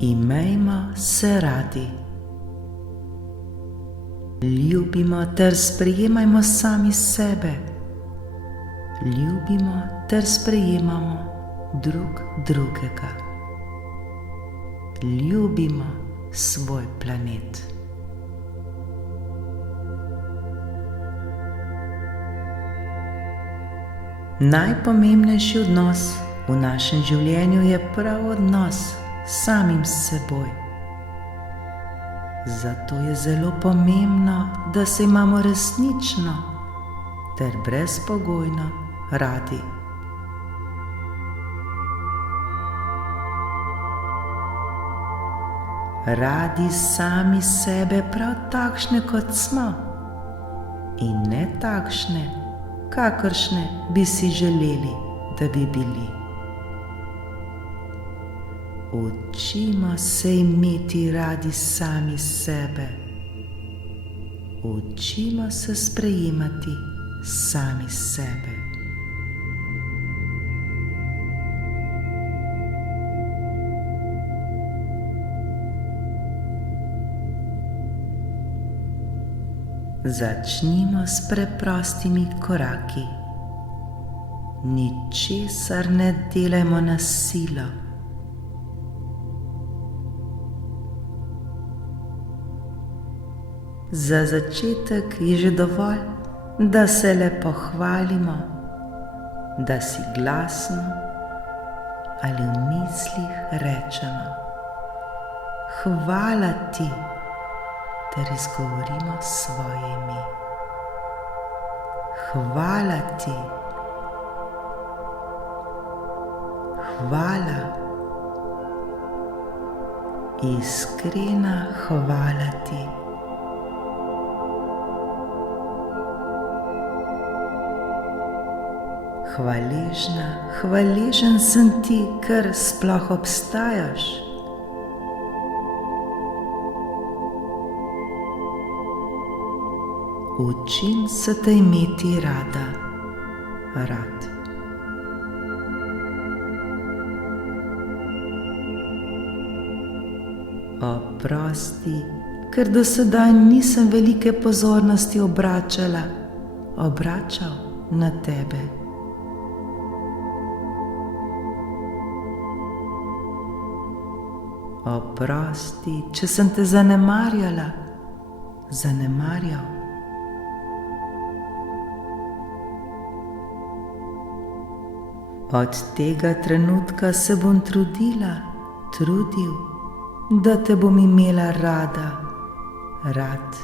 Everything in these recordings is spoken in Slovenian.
Imejmo se radi. Ljubimo ter sprejemajmo sami sebe. Ljubimo ter sprejemamo drug drugega. Ljubimo svoj planet. Najpomembnejši odnos v našem življenju je prav odnos s samim seboj. Zato je zelo pomembno, da se imamo resnično ter brezpogojno radi. Radi sami sebe prav takšne, kot smo, in ne takšne, kakršne bi si želeli, da bi bili. Učimo se imeti radi sami sebe. Učimo se sprejemati sami sebe. Začnimo s preprostimi koraki. Ničesar ne delajmo na silo. Za začetek je že dovolj, da se le pohvalimo, da si glasno ali v mislih rečemo: hvala ti, ter izgovorimo svoje ime. Hvala ti. Hvala. Iskrena hvala ti. Hvaležna, hvaležen sem ti, ker sploh obstajaš. Učim se te imeti rada, rad. Oprosti, ker do sedaj nisem velike pozornosti obračal na tebe. Oprosti, če sem te zanemarjal. Od tega trenutka se bom trudil, da te bom imela rada, rad,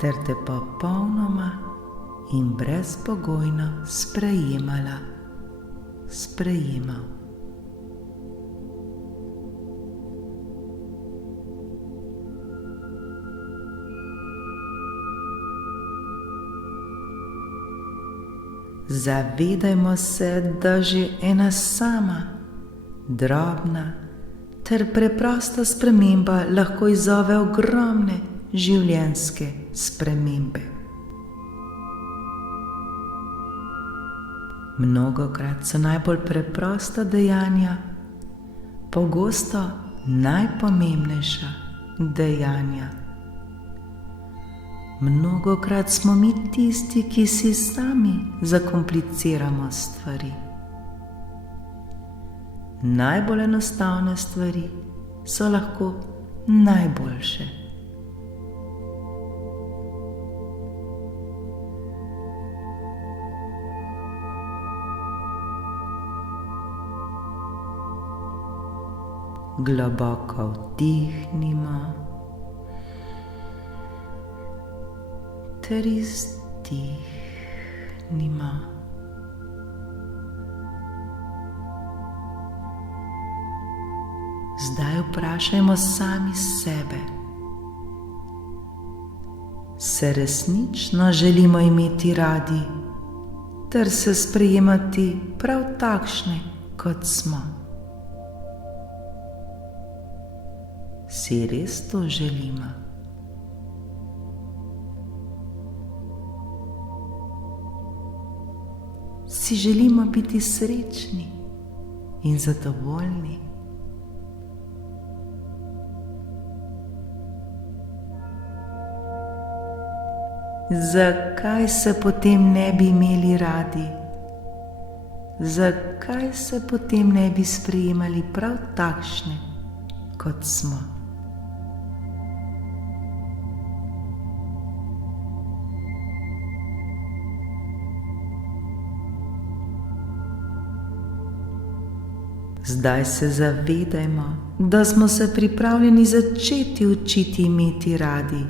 ter te popolnoma in brezpogojno sprejemal. Zavedajmo se, da že ena sama, drobna ter preprosta sprememba lahko izzove ogromne življenjske spremembe. Mnogokrat so najbolj preprosta dejanja pogosto najpomembnejša dejanja. Mnogokrat smo mi tisti, ki si sami zakompliciramo stvari. Najbolj enostavne stvari so lahko najboljše. Globoko vdihnimo ter izdihnimo. Zdaj vprašajmo sami sebe. Se resnično želimo imeti radi ter se sprejemati prav takšne, kot smo? Si res to želimo? Si želimo biti srečni in zadovoljni? zakaj se potem ne bi imeli radi? Zakaj se potem ne bi sprejemali prav takšne, kot smo? Zdaj se zavedajmo, da smo se pripravljeni začeti učiti imeti radi.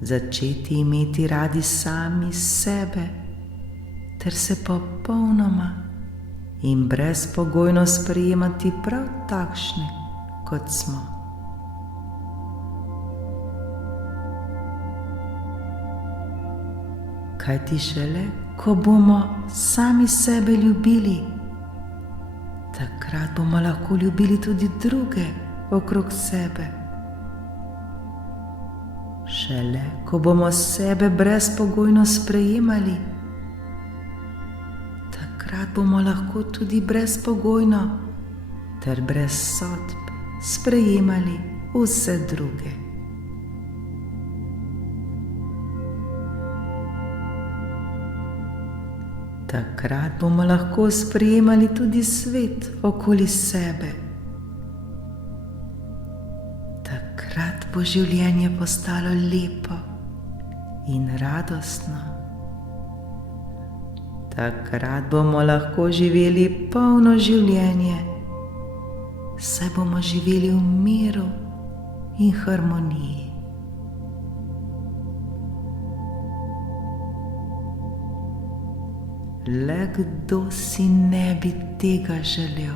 Začeti imeti radi sami sebe, ter se popolnoma in brezpogojno sprejemati prav takšne, kot smo. Kajti šele, ko bomo sami sebe ljubili, takrat bomo lahko ljubili tudi druge okrog sebe. Šele, ko bomo sebe brezpogojno sprejemali, takrat bomo lahko tudi brezpogojno ter brez sodb sprejemali vse druge. Takrat bomo lahko sprejemali tudi svet okoli sebe. Takrat bo življenje postalo lepo in radostno. Takrat bomo lahko živeli polno življenje, saj bomo živeli v miru in harmoniji. Le kdo si ne bi tega želel?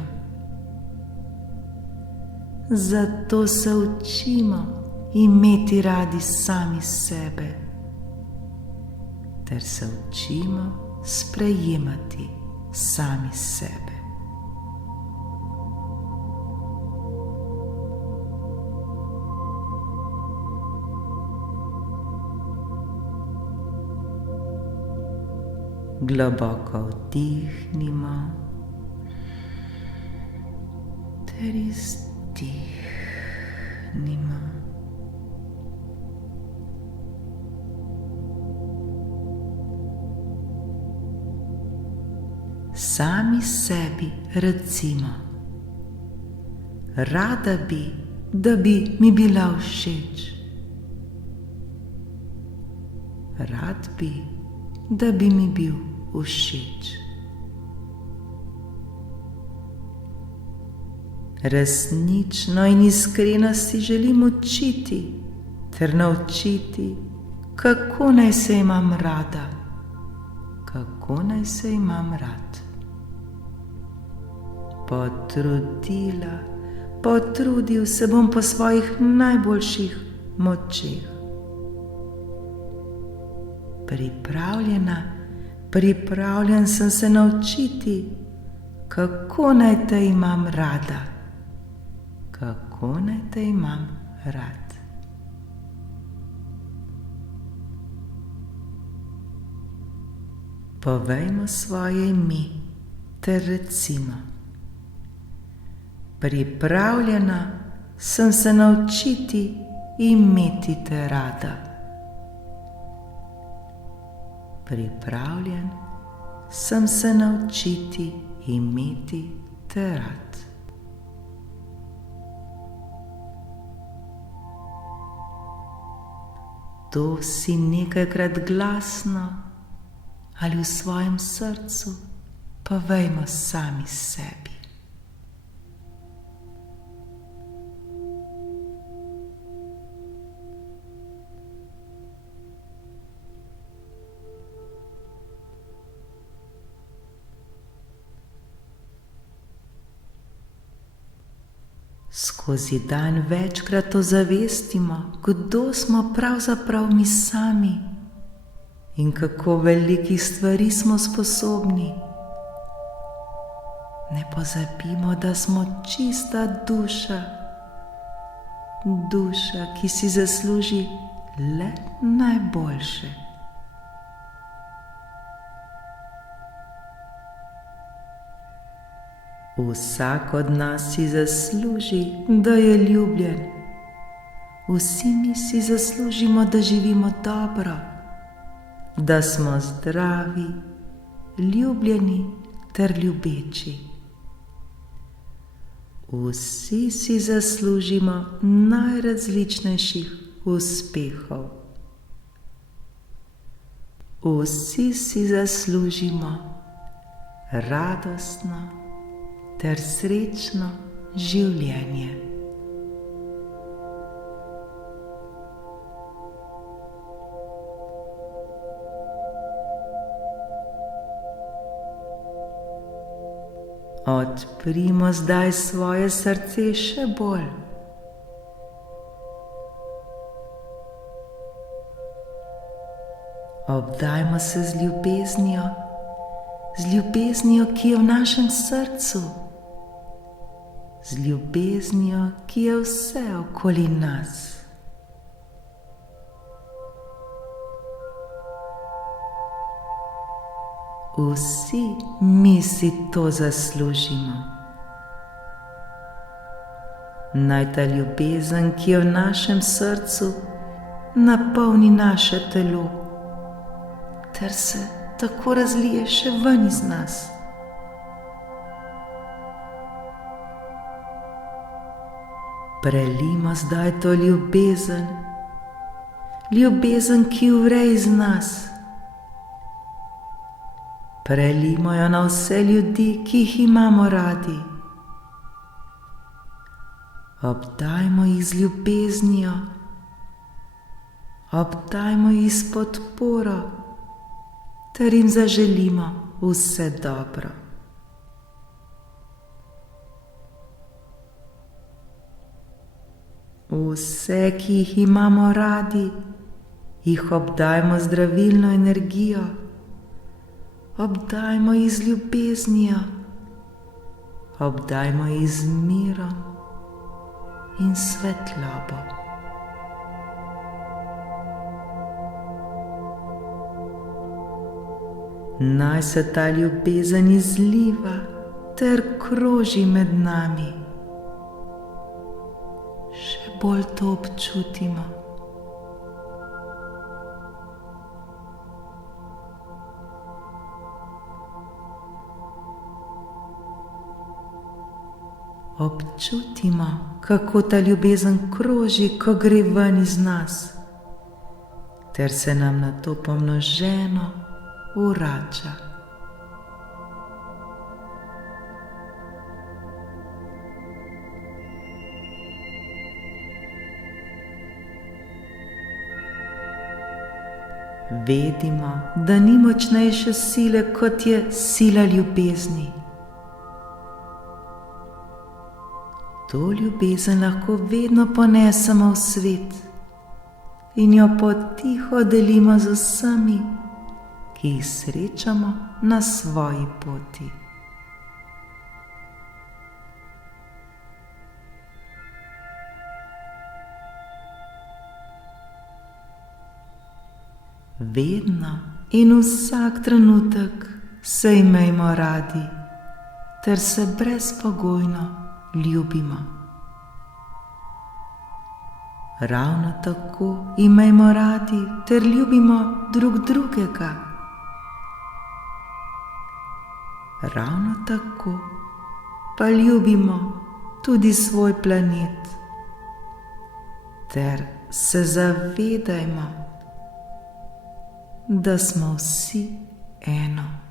Zato se učimo imeti radi sami sebe, ter se učimo sprejemati sami sebe. Globoko vdihnimo ter izdihnimo. Sami sebi recimo: rada bi, da bi mi bila všeč. Rad bi, da bi mi bil všeč. Resnično in iskreno si želim učiti ter naučiti, kako naj se imam rada, kako naj se imam rad. Potrudil se bom po svojih najboljših močeh. Pripravljen sem se naučiti, kako naj te imam rada, kako naj te imam rad. Povejmo svoje ime ter recimo: pripravljena sem se naučiti imeti te rada. Pripravljen sem se naučiti imeti te rad. To si nekajkrat glasno ali v svojem srcu povejmo sami sebi. Skozi dan večkrat ozavestimo, kdo smo pravzaprav mi sami in kako velikih stvari smo sposobni. Ne pozabimo, da smo čista duša, duša, ki si zasluži le najboljše. Vsak od nas si zasluži, da je ljubljen. Vsi mi si zaslužimo, da živimo dobro da smo zdravi, ljubljeni ter ljubeči. Vsi si zaslužimo najrazličnejših uspehov. Vsi si zaslužimo radostno ter srečno življenje. Odprimo zdaj svoje srce še bolj. Obdajmo se z ljubeznijo, ki je v našem srcu, z ljubeznijo, ki je vse okoli nas. Vsi mi si to zaslužimo. Naj ta ljubezen, ki je v našem srcu, napolni naše telo, ter se tako razlije še ven iz nas. Prelijmo zdaj to ljubezen, ki vre iz nas. Prelijmo jo na vse ljudi, ki jih imamo radi. Obdajmo jih z ljubeznijo, obdajmo jih s podporo, ter jim zaželimo vse dobro. Vse, ki jih imamo radi, jih obdajmo z zdravilno energijo, obdajmo jih z ljubeznijo, obdajmo jih z mirom in svetlobo. Naj se ta ljubezen izliva ter kroži med nami. Še bolj to občutimo. Občutimo, kako ta ljubezen kroži, ko gre ven iz nas, ter se nam nato pomnoženo vrača. Vedimo, da ni močnejše sile, kot je sila ljubezni. To ljubezen lahko vedno ponesemo v svet in jo potiho delimo z vsemi, ki jih srečamo na svoji poti. Vedno in vsak trenutek se imejmo radi, ter se brezpogojno ljubimo. Ravno tako imejmo radi ter ljubimo drug drugega. Ravno tako pa ljubimo tudi svoj planet, ter se zavedajmo, da smo vsi eno.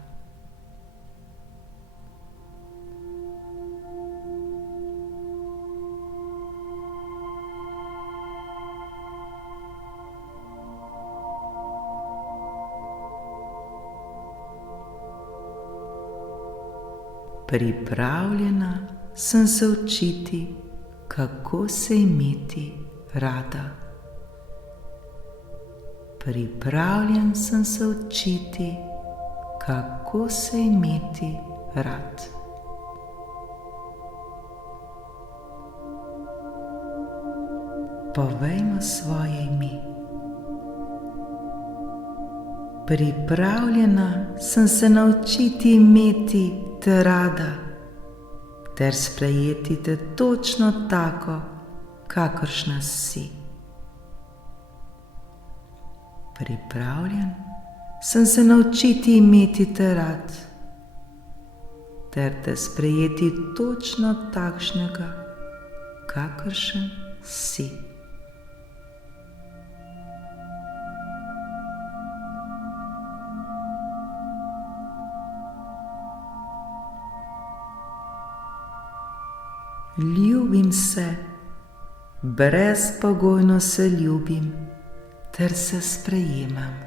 Pripravljena sem se učiti, kako se imeti rada. Pripravljen sem se učiti, kako se imeti rad. Povejmo svoje ime. Pripravljena sem se naučiti imeti te rada, ter sprejeti te točno tako, kakršna si. Pripravljen sem se naučiti imeti te rad ter te sprejeti točno takšnega, kakršen si. Ljubim se, brezpogojno se ljubim ter se sprejemam.